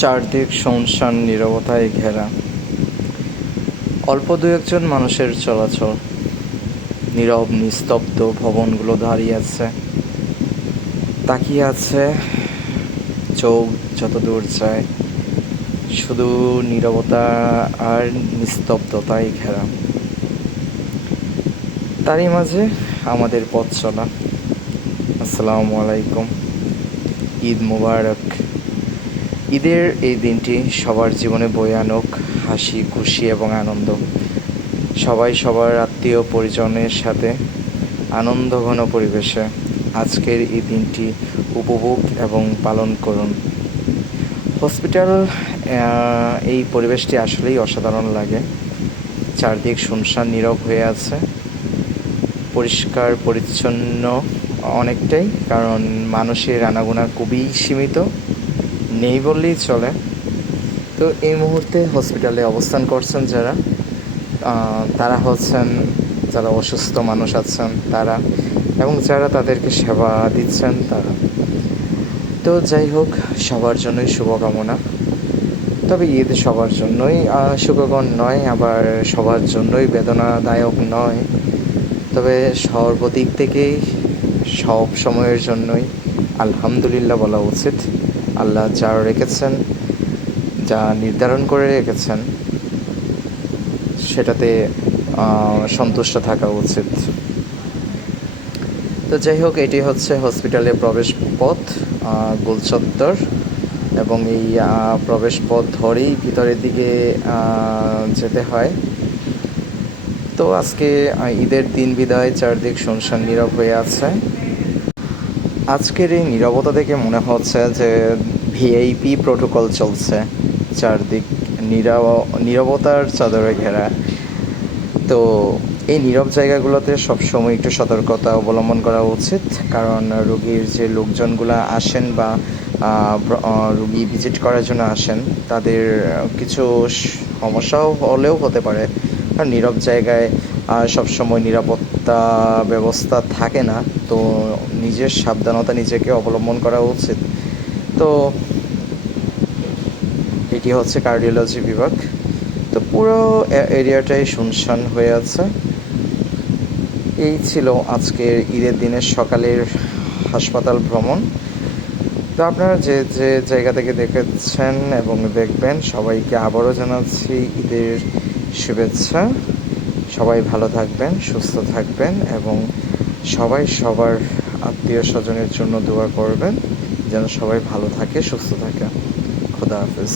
চারদিক শুনশান নীরবতায় ঘেরা। অল্প দু একজন মানুষের চলাচল। নীরব নিস্তব্ধ ভবনগুলো দাঁড়িয়ে আছে, তাকিয়ে আছে। চোখ যত দূর যায়, শুধু নীরবতা আর নিস্তব্ধতায় ঘেরা। তারই মাঝে আমাদের পথ চলা। আসসালামু আলাইকুম। ঈদ মুবারক। ঈদের এই দিনটি সবার জীবনে বয়ে আনুক হাসি, খুশি এবং আনন্দ। সবাই সবার আত্মীয় পরিজনের সাথে আনন্দঘন পরিবেশে আজকের এই দিনটি উপভোগ এবং পালন করুন। হসপিটাল, এই পরিবেশটি আসলেই অসাধারণ লাগে। চারদিক শুনশান নীরব হয়ে আছে, পরিষ্কার পরিচ্ছন্ন অনেকটাই, কারণ মানুষের আনাগোনা খুবই সীমিত, নেই বললেই চলে। তো এই মুহূর্তে হসপিটালে অবস্থান করছেন যারা, তারা হচ্ছেন যারা অসুস্থ মানুষ আছেন তারা, এবং যারা তাদেরকে সেবা দিচ্ছেন তারা। তো যাই হোক, সবার জন্যই শুভকামনা। তবে ঈদ সবার জন্যই সুখকর নয়, আবার সবার জন্যই বেদনাদায়ক নয়। তবে সর্বদিক থেকেই সব সময়ের জন্যই আলহামদুলিল্লাহ বলা উচিত। আল্লাহ যা রেখেছেন, যা নির্ধারণ করে রেখেছেন, সেটাতে সন্তুষ্ট থাকা উচিত। তো যাই হোক, এটি হচ্ছে হসপিটালের প্রবেশ পথ, গোল চত্বর, এবং এই প্রবেশ পথ ধরেই ভিতরের দিকে যেতে হয়। তো আজকে ঈদের দিন বিদায়, চারদিক শুনশান নীরব হয়ে আছে। আজকের এই নীরবতা দেখে মনে হচ্ছে যে ভিআইপি প্রোটোকল চলছে। চারদিক নীরবতার চাদরে ঘেরা। তো এই নীরব জায়গাগুলোতে সবসময় একটু সতর্কতা অবলম্বন করা উচিত, কারণ রোগীর যে লোকজনগুলো আসেন বা রোগী ভিজিট করার জন্য আসেন, তাদের কিছু সমস্যাও হলেও হতে পারে। কারণ নীরব জায়গায় সবসময় নিরাপত্তা ব্যবস্থা থাকে না, তো নিজের সাবধানতা নিজেকে অবলম্বন করা উচিত। তো এটি হচ্ছে কার্ডিওলজি বিভাগ। তো পুরো এরিয়াটাই শুনশান হয়ে আছে। এই ছিল আজকের ঈদের দিনের সকালের হাসপাতাল ভ্রমণ। তো আপনারা যে যে জায়গা থেকে দেখেছেন এবং দেখবেন, সবাইকে আবারও জানাচ্ছি ঈদের শুভেচ্ছা। সবাই ভালো থাকবেন, সুস্থ থাকবেন, এবং সবাই সবার আত্মীয় স্বজনের জন্য দোয়া করবেন যেন সবাই ভালো থাকে, সুস্থ থাকে। খোদা হাফেজ।